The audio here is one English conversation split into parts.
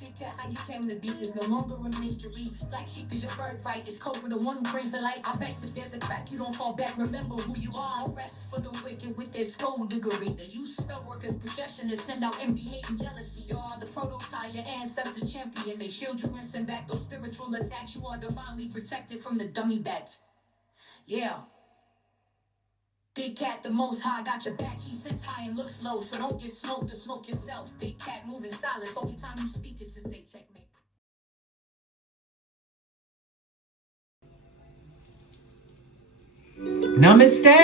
Big cat, how you came to be is no longer a mystery. Black sheep is your birthright. It's code for the one who brings the light. I bet if there's a crack, you don't fall back. Remember who you are. No rest for the wicked with their skullduggery. The use spell workers' projection to send out envy, hate, and jealousy. You are the prototype, your ancestors champion. They shield you and send back those spiritual attacks. You are divinely protected from the dummy bats. Yeah. Big cat, the most high, got your back. He sits high and looks low, so don't get smoked or smoke yourself. Big cat, moving silence. Only time you speak is to say checkmate. Namaste!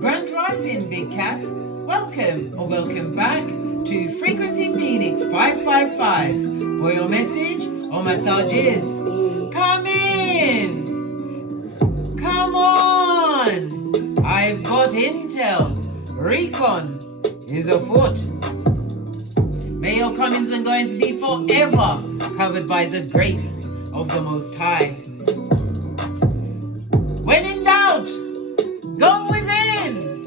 Grand Rising, Big Cat. Welcome or welcome back to Frequency Phoenix 555 for your message or massages. Come in! Come on! I've got intel. Recon is afoot. May your comings and goings be forever covered by the grace of the Most High. When in doubt, go within.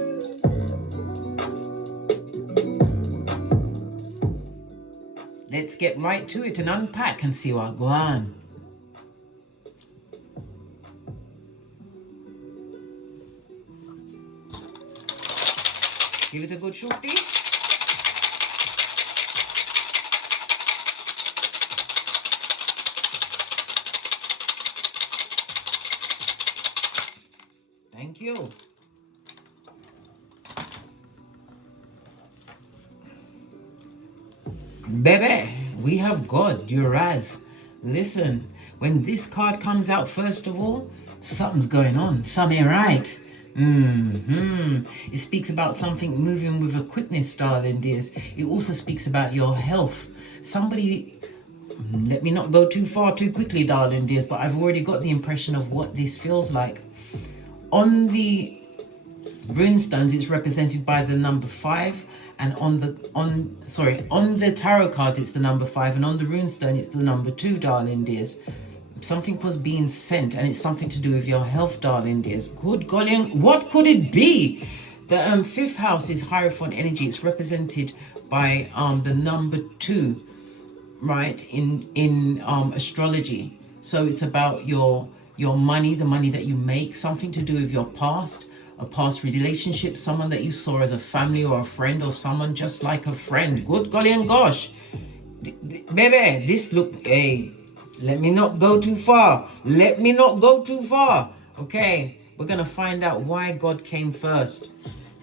Let's get right to it and unpack and see what goes on. Give it a good shorty. Thank you. Baby, we have God, Uraz. Listen, when this card comes out, first of all, something's going on. Something ain't right. It speaks about something moving with a quickness, darling dears. It also speaks about your health. Somebody, let me not go too far too quickly, darling dears, but I've already got the impression of what this feels like. On the runestones, it's represented by the number 5, and on the tarot cards, it's the number 5, and on the runestone, it's the number 2, darling dears. Something was being sent, and it's something to do with your health, darling dears. Good golly, what could it be? The 5th house is Hierophant energy. It's represented by the number 2, right, in astrology. So it's about your money, the money that you make, something to do with your past, a past relationship, someone that you saw as a family or a friend, or someone just like a friend. Good golly and gosh. Baby, this look, hey, let me not go too far. Let me not go too far. Okay, we're going to find out why God came first.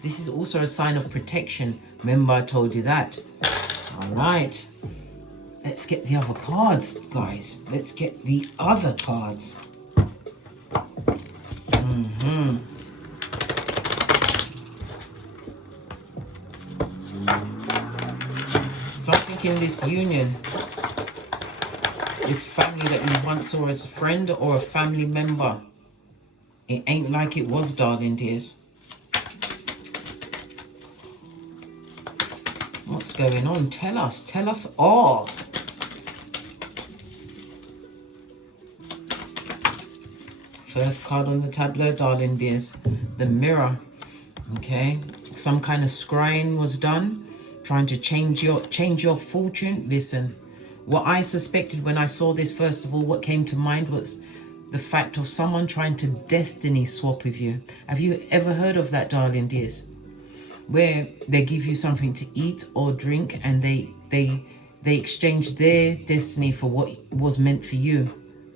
This is also a sign of protection. Remember, I told you that. All right. Let's get the other cards, guys. Let's get the other cards. Something in this union, this family that you once saw as a friend or a family member, it ain't like it was, darling dears. What's going on? Tell us all. First card on the tableau, darling dears, the mirror. Okay, some kind of scrying was done, trying to change your fortune. Listen, what I suspected when I saw this, first of all, what came to mind was the fact of someone trying to destiny swap with you. Have you ever heard of that, darling dears? Where they give you something to eat or drink, and they exchange their destiny for what was meant for you.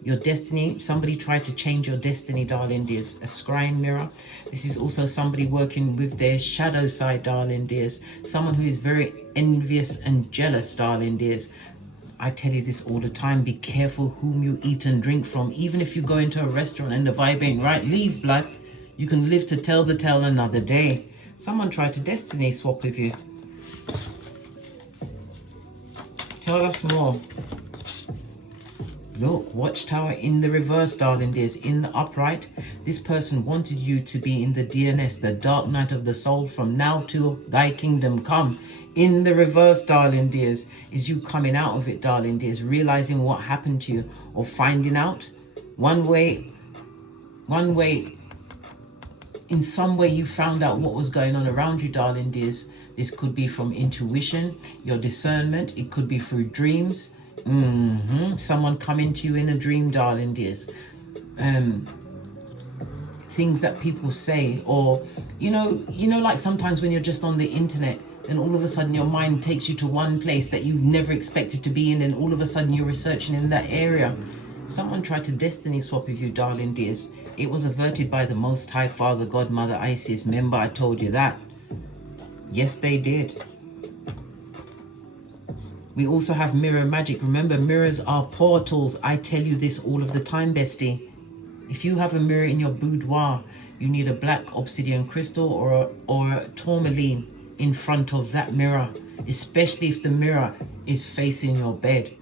Your destiny, somebody tried to change your destiny, darling dears. A scrying mirror. This is also somebody working with their shadow side, darling dears. Someone who is very envious and jealous, darling dears. I tell you this all the time. Be careful whom you eat and drink from. Even if you go into a restaurant and the vibe ain't right, leave, blood. You can live to tell the tale another day. Someone tried to destiny swap with you. Tell us more. Look, watchtower in the reverse, darling dears. In the upright, this person wanted you to be in the DNS, the dark night of the soul, from now till thy kingdom come. In the reverse, darling dears, is you coming out of it, darling dears, realizing what happened to you, or finding out one way, in some way you found out what was going on around you, darling dears. This could be from intuition, your discernment. It could be through dreams. Someone coming to you in a dream, darling dears. Things that people say, or you know, like sometimes when you're just on the internet, and all of a sudden your mind takes you to one place that you never expected to be in, and all of a sudden you're researching in that area. Someone tried to destiny swap with you, darling dears. It was averted by the Most High Father, God, Mother Isis. Remember, I told you that. Yes, they did. We also have mirror magic. Remember, mirrors are portals. I tell you this all of the time, bestie. If you have a mirror in your boudoir, you need a black obsidian crystal or a tourmaline in front of that mirror, especially if the mirror is facing your bed.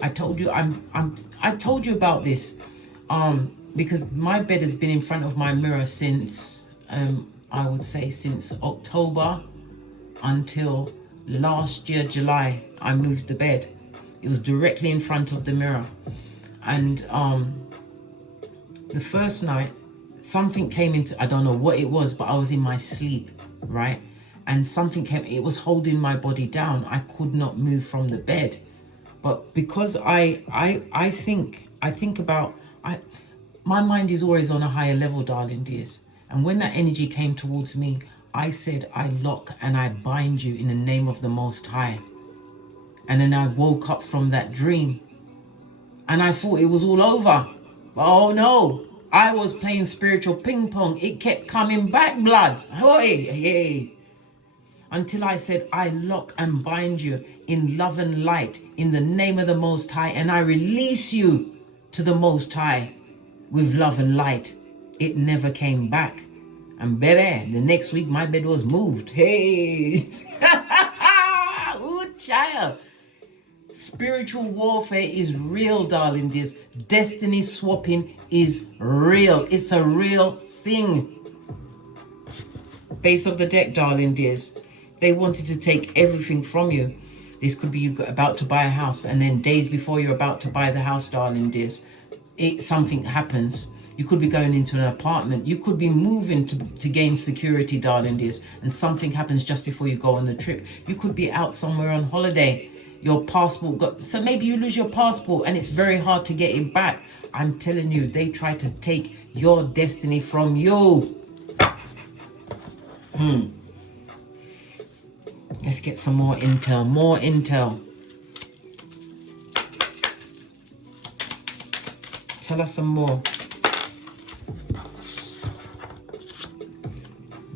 I told you I told you about this because my bed has been in front of my mirror since I would say since October until last year July. I moved the bed. It was directly in front of the mirror, and the first night something came into, I don't know what it was, but I was in my sleep, right? And something came, it was holding my body down. I could not move from the bed. But because I think about, my mind is always on a higher level, darling dears. And when that energy came towards me, I said, I lock and I bind you in the name of the Most High. And then I woke up from that dream and I thought it was all over. But oh no, I was playing spiritual ping pong. It kept coming back, blood. Hey. Until I said, I lock and bind you in love and light in the name of the Most High, and I release you to the Most High with love and light. It never came back. And baby, the next week my bed was moved. Hey. Ooh, child. Spiritual warfare is real, darling dears. Destiny swapping is real. It's a real thing. Base of the deck, darling dears. They wanted to take everything from you. This could be you about to buy a house, and then days before you're about to buy the house, darling dears, something happens. You could be going into an apartment. You could be moving to gain security, darling dears, and something happens just before you go on the trip. You could be out somewhere on holiday. Your passport so maybe you lose your passport and it's very hard to get it back. I'm telling you, they try to take your destiny from you. Let's get some more intel. More intel. Tell us some more.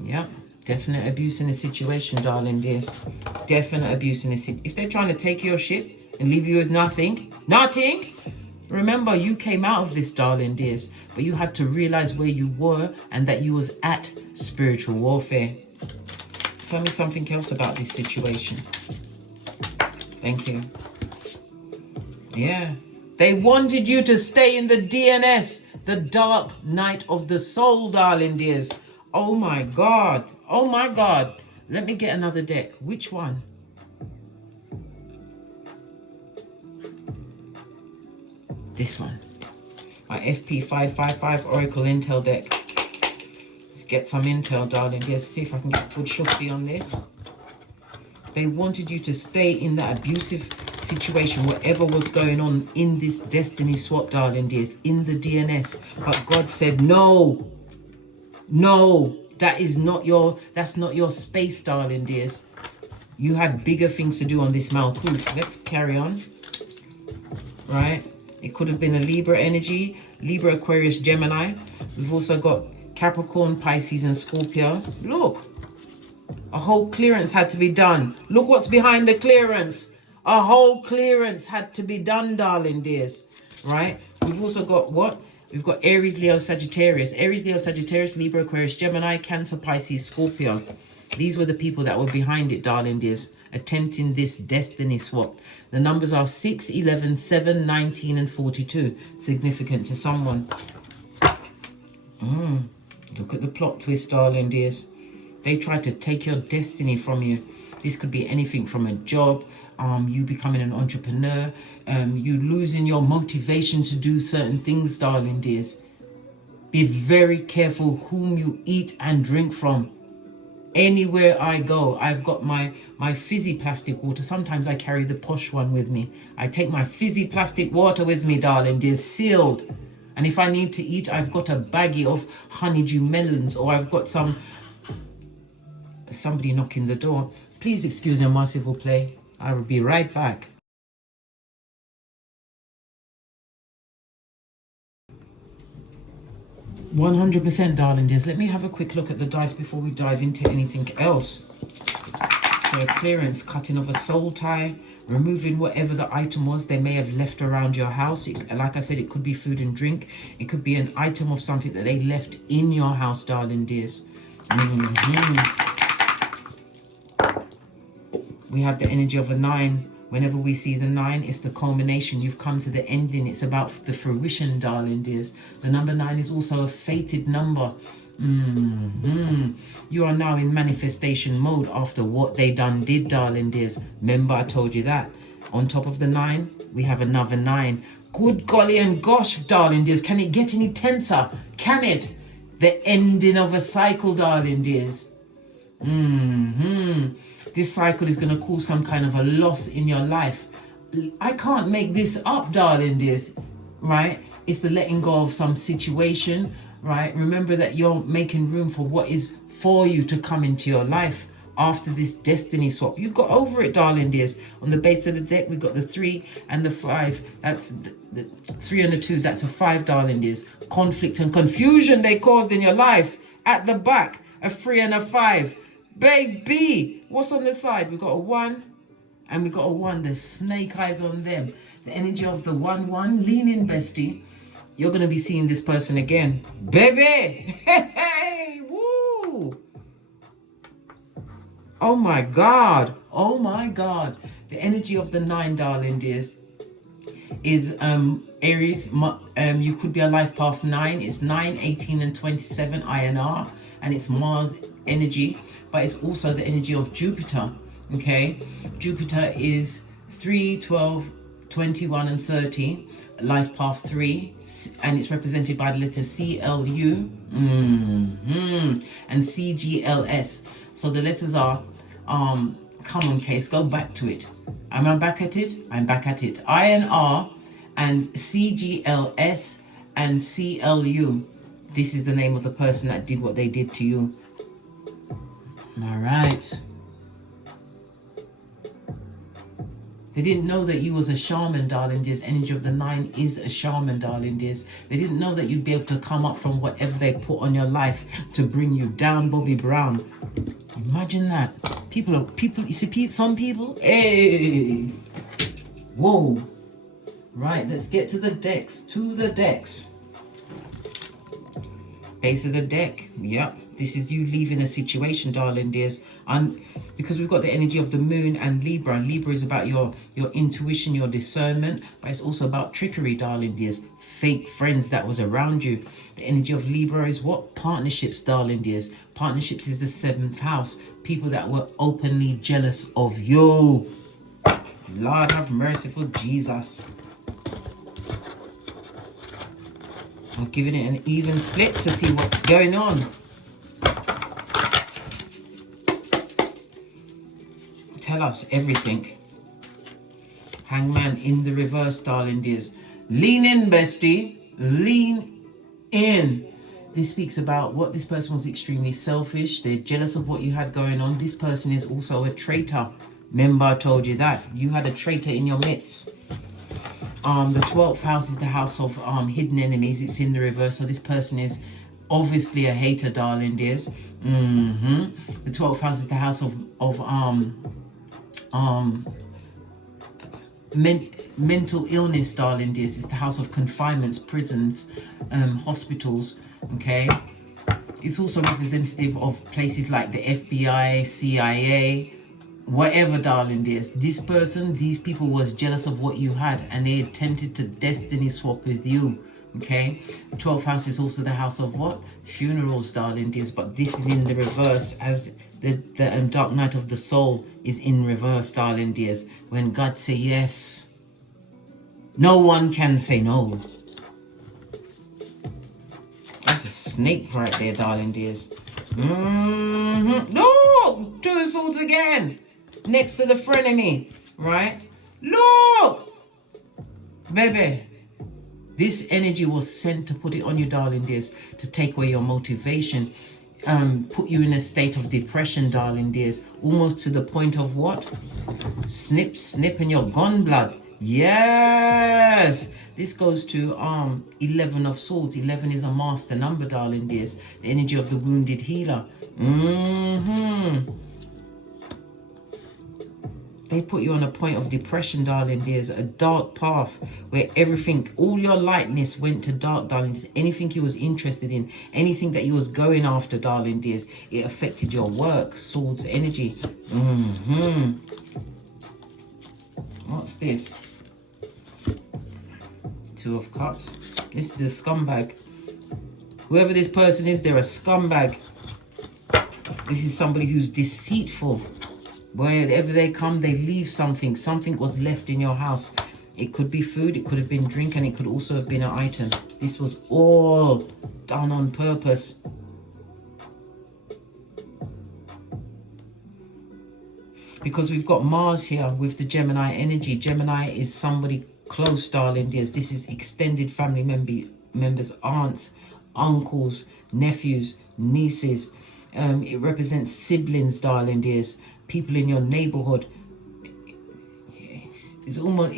Yep. Definite abuse in the situation, darling dears. Definite abuse in the situation. If they're trying to take your shit and leave you with nothing, remember, you came out of this, darling dears, but you had to realize where you were and that you was at spiritual warfare. Tell me something else about this situation. Thank you. Yeah. They wanted you to stay in the DNS, the dark night of the soul, darling dears. Oh my God. Oh my God. Let me get another deck. Which one? This one. My FP555 Oracle Intel deck. Let's get some intel, darling. Let's see if I can get good shufti on this. They wanted you to stay in that abusive situation, whatever was going on in this destiny swap, darling dears, in the DNS. But God said, no. That's not your space, darling dears. You had bigger things to do on this Malkuth. Let's carry on. Right? It could have been a Libra energy, Libra, Aquarius, Gemini. We've also got Capricorn, Pisces, and Scorpio. Look, a whole clearance had to be done. Look what's behind the clearance. A whole clearance had to be done, darling dears. Right? We've also got what? We've got Aries, Leo, Sagittarius. Aries, Leo, Sagittarius, Libra, Aquarius, Gemini, Cancer, Pisces, Scorpio. These were the people that were behind it, darling dears, attempting this destiny swap. The numbers are 6, 11, 7, 19, and 42. Significant to someone. Look at the plot twist, darling dears. They tried to take your destiny from you. This could be anything from a job, you becoming an entrepreneur, you losing your motivation to do certain things, darling dears. Be very careful whom you eat and drink from. Anywhere I go, I've got my fizzy plastic water. Sometimes I carry the posh one with me. I take my fizzy plastic water with me, darling. They're sealed. And if I need to eat, I've got a baggie of honeydew melons, or I've got somebody knocking the door. Please excuse me, s'il vous plaît. I will be right back. "100%, darling dears." Let me have a quick look at the dice before we dive into anything else. So a clearance, cutting of a soul tie, removing whatever the item was they may have left around your house. Like I said, it could be food and drink. It could be an item of something that they left in your house, darling dears. We have the energy of a 9. Whenever we see the 9, it's the culmination. You've come to the ending. It's about the fruition, darling dears. The number 9 is also a fated number. You are now in manifestation mode after what they did, darling dears. Remember, I told you that. On top of the 9, we have another 9. Good golly and gosh, darling dears. Can it get any tenser? Can it? The ending of a cycle, darling dears. This cycle is going to cause some kind of a loss in your life. I can't make this up, darling dears, right? It's the letting go of some situation, right? Remember that you're making room for what is for you to come into your life after this destiny swap. You got over it, darling dears. On the base of the deck, we've got the 3 and the 5. That's the 3 and the 2. That's a 5, darling dears. Conflict and confusion they caused in your life. At the back, a 3 and a 5. Baby, what's on the side? We got a 1 and we got a 1. There's snake eyes on them. The energy of the 1-1. Lean in, bestie. You're going to be seeing this person again. Baby! Hey, woo! Oh my God. Oh my God. The energy of the 9, darling dears, is Aries. You could be a life path 9. It's 9, 18 and 27 INR. And it's Mars energy, but it's also the energy of Jupiter. Okay, Jupiter is 3, 12, 21 and 30, life path 3, and it's represented by the letters CLU and CGLS. So the letters are come on, case, go back to it. Am I back at it? I'm back at it. INR and CGLS and CLU. This is the name of the person that did what they did to you. All right. They didn't know that you was a shaman, darling dears. Energy of the 9 is a shaman, darling dears. They didn't know that you'd be able to come up from whatever they put on your life to bring you down, Bobby Brown. Imagine that. People, you see some people? Hey! Whoa. Right, let's get to the decks. Base of the deck. Yep, this is you leaving a situation, darling dears. And because we've got the energy of the moon and Libra. Libra is about your intuition, your discernment, but it's also about trickery, darling dears. Fake friends that was around you. The energy of Libra is what? Partnerships, darling dears. Partnerships is the 7th house. People that were openly jealous of you. Lord have mercy for Jesus. I'm giving it an even split to see what's going on. Tell us everything. Hangman in the reverse, darling dears. Lean in, bestie. Lean in. This speaks about what this person was extremely selfish. They're jealous of what you had going on. This person is also a traitor. Remember, I told you that. You had a traitor in your midst. The 12th house is the house of hidden enemies. It's in the reverse. So this person is obviously a hater, darling dears. The 12th house is the house of mental illness, darling dears. It's the house of confinements, prisons, hospitals. Okay. It's also representative of places like the FBI, CIA, whatever, darling dears. This person, these people was jealous of what you had and they attempted to destiny swap with you. Okay, the 12th house is also the house of what? Funerals, darling dears. But this is in the reverse, as the dark night of the soul is in reverse, darling dears. When God say yes, no one can say no. That's a snake right there, darling dears. No, Look, 2 of Swords again. Next to the frenemy, right? Look! Baby, this energy was sent to put it on you, darling dears, to take away your motivation. Put you in a state of depression, darling dears. Almost to the point of what? Snip, snip, and you're gone, blood. Yes, this goes to 11 of Swords. 11 is a master number, darling dears. The energy of the wounded healer. They put you on a point of depression, darling dears. A dark path where everything, all your lightness went to dark, darling dears. Anything you was interested in, anything that you was going after, darling dears, it affected your work. Swords energy. What's this? 2 of Cups. This is a scumbag. Whoever this person is, they're a scumbag. This is somebody who's deceitful. Wherever they come, they leave something. Something was left in your house. It could be food, it could have been drink, and it could also have been an item. This was all done on purpose. Because we've got Mars here with the Gemini energy. Gemini is somebody close, darling dears. This is extended family members, aunts, uncles, nephews, nieces. It represents siblings, darling dears. People in your neighborhood. It's almost...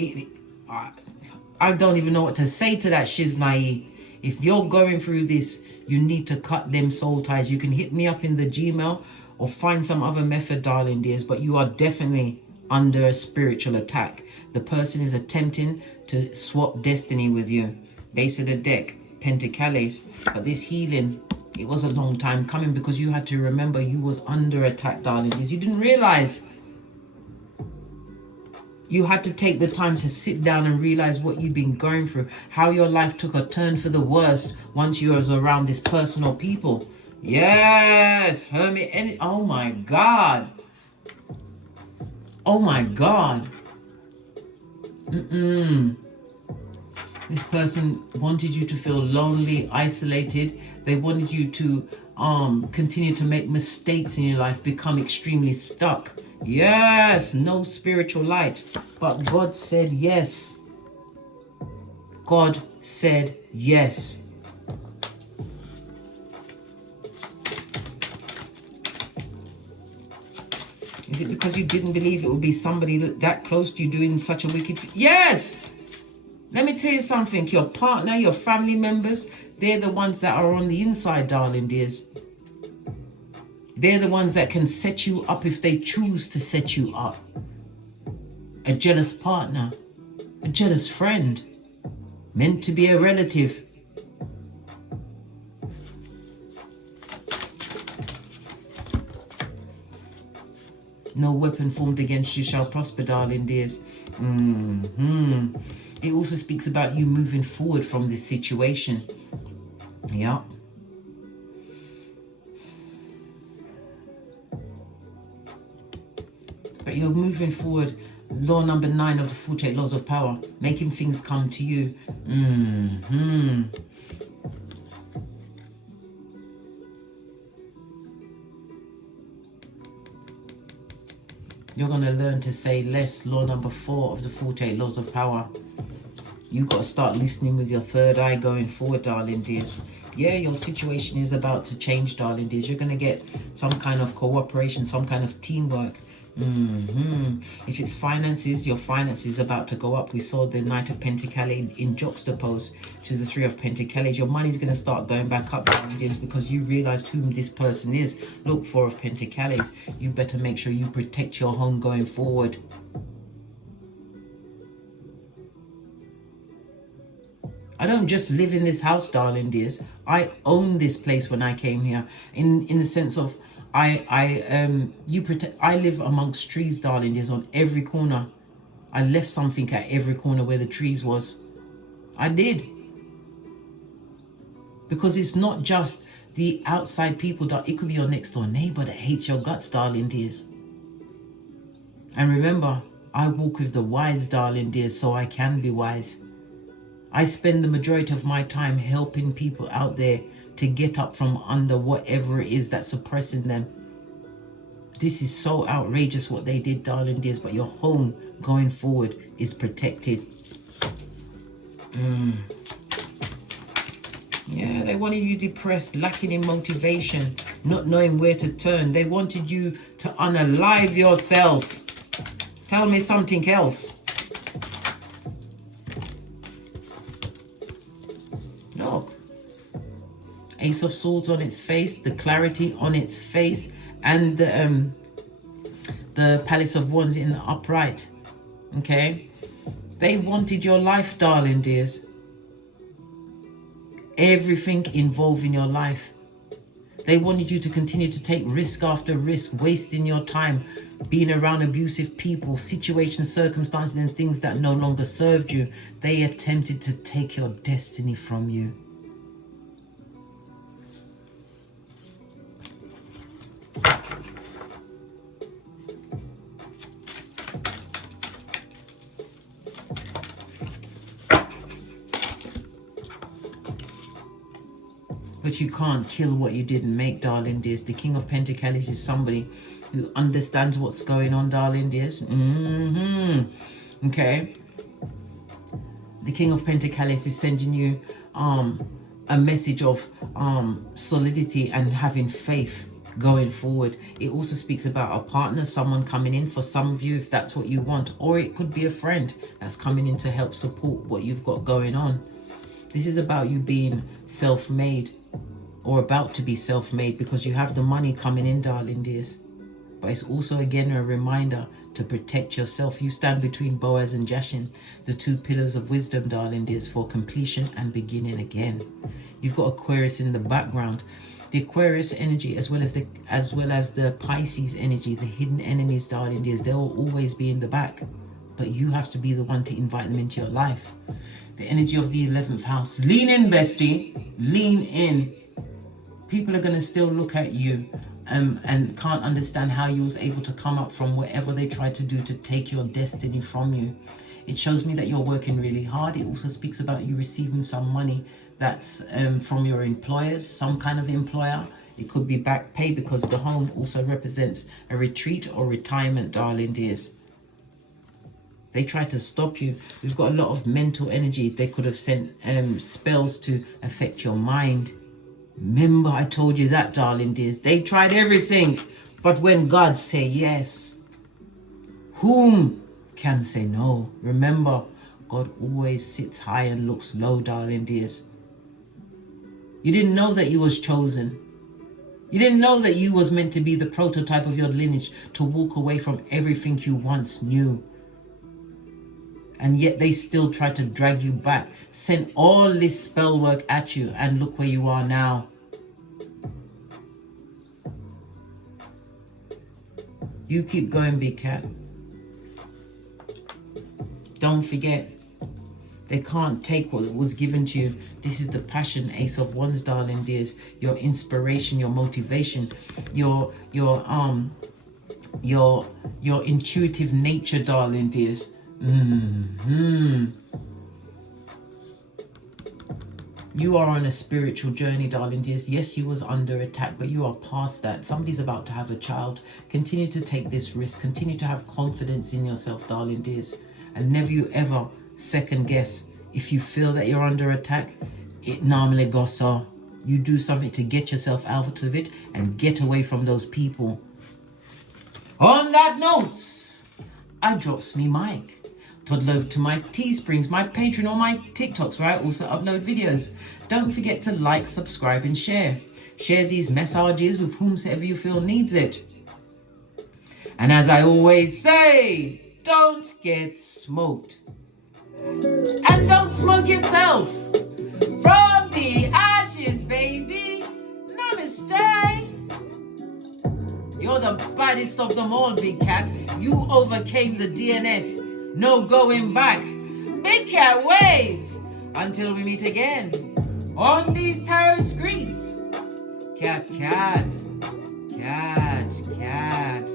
I don't even know what to say to that, Shiznai. If you're going through this, you need to cut them soul ties. You can hit me up in the Gmail or find some other method, darling dears, but you are definitely under a spiritual attack. The person is attempting to swap destiny with you. Base of the deck, Pentacles. But this healing, it was a long time coming because you had to remember you was under attack, darling dears. You didn't realize. You had to take the time to sit down and realize what you've been going through. How your life took a turn for the worst once you was around this person or people. Yes, Hermit. And oh my God. Oh my God. This person wanted you to feel lonely, isolated. They wanted you to continue to make mistakes in your life, become extremely stuck. Yes, no spiritual light. But God said yes. God said yes. Is it because you didn't believe it would be somebody that close to you doing such a wicked... Yes! Let me tell you something. Your partner, your family members, they're the ones that are on the inside, darling dears. They're the ones that can set you up if they choose to set you up. A jealous partner, a jealous friend, meant to be a relative. No weapon formed against you shall prosper, darling dears. It also speaks about you moving forward from this situation. Yeah. But you're moving forward. Law number 9 of the 48 laws of power. Making things come to you. You're going to learn to say less. Law number 4 of the 48 laws of power. You've got to start listening with your third eye going forward, darling dears. Yeah, your situation is about to change, darling dears. You're going to get some kind of cooperation, some kind of teamwork. If it's finances, your finances is about to go up. We saw the Knight of Pentacles in juxtapose to the 3 of Pentacles. Your money's going to start going back up, darling dears, because you realized whom this person is. Look, 4 of Pentacles. You better make sure you protect your home going forward. I don't just live in this house, darling dears. I own this place when I came here. In the sense of I live amongst trees, darling dears, on every corner. I left something at every corner where the trees was. I did. Because it's not just the outside people, it could be your next door neighbor that hates your guts, darling dears. And remember, I walk with the wise, darling dears, so I can be wise. I spend the majority of my time helping people out there to get up from under whatever it is that's suppressing them. This is so outrageous what they did, darling dears, but your home going forward is protected. Yeah, they wanted you depressed, lacking in motivation, not knowing where to turn. They wanted you to unalive yourself. Tell me something else. Look. Ace of Swords on its face, the clarity on its face, and the Palace of Wands in the upright. Okay? They wanted your life, darling dears. Everything involved in your life. They wanted you to continue to take risk after risk, wasting your time, being around abusive people, situations, circumstances, and things that no longer served you. They attempted to take your destiny from you. But you can't kill what you didn't make, darling dears. The King of Pentacles is somebody who understands what's going on, darling dears. Okay. The King of Pentacles is sending you a message of solidity and having faith going forward. It also speaks about a partner, someone coming in for some of you, if that's what you want. Or it could be a friend that's coming in to help support what you've got going on. This is about you being self-made, or about to be self-made, because you have the money coming in, darling dears. But it's also again a reminder to protect yourself. You stand between Boaz and Jashin, the two pillars of wisdom, darling dears, for completion and beginning again. You've got Aquarius in the background. The Aquarius energy, as well as the Pisces energy, the hidden enemies, darling dears, they will always be in the back. But you have to be the one to invite them into your life. The energy of the 11th house. Lean in, bestie. Lean in. People are going to still look at you and can't understand how you was able to come up from whatever they tried to do to take your destiny from you. It shows me that you're working really hard. It also speaks about you receiving some money that's from your employers, some kind of employer. It could be back pay, because the home also represents a retreat or retirement, darling dears. They tried to stop you. We've got a lot of mental energy. They could have sent spells to affect your mind. Remember, I told you that, darling dears. They tried everything. But when God say yes, whom can say no? Remember, God always sits high and looks low, darling dears. You didn't know that you was chosen. You didn't know that you was meant to be the prototype of your lineage, to walk away from everything you once knew. And yet they still try to drag you back, send all this spell work at you, and look where you are now. You keep going, big cat. Don't forget, they can't take what was given to you. This is the passion, Ace of Wands, darling dears. Your inspiration, your motivation, your intuitive nature, darling dears. You are on a spiritual journey, darling dears. Yes, you was under attack, but you are past that. Somebody's about to have a child. Continue to take this risk. Continue to have confidence in yourself, darling dears. And never you ever second guess. If you feel that you're under attack, it normally goes so. You do something to get yourself out of it and get away from those people. On that note, I drops me mic. Toddle over to my Teesprings, my Patreon, or my TikToks, where I also upload videos. Don't forget to like, subscribe, and share. Share these messages with whomsoever you feel needs it. And as I always say, don't get smoked. And don't smoke yourself. From the ashes, baby. Namaste. You're the baddest of them all, big cat. You overcame the DNS. No going back. Big cat wave. Until we meet again on these tarot streets. Cat, cat, cat, cat.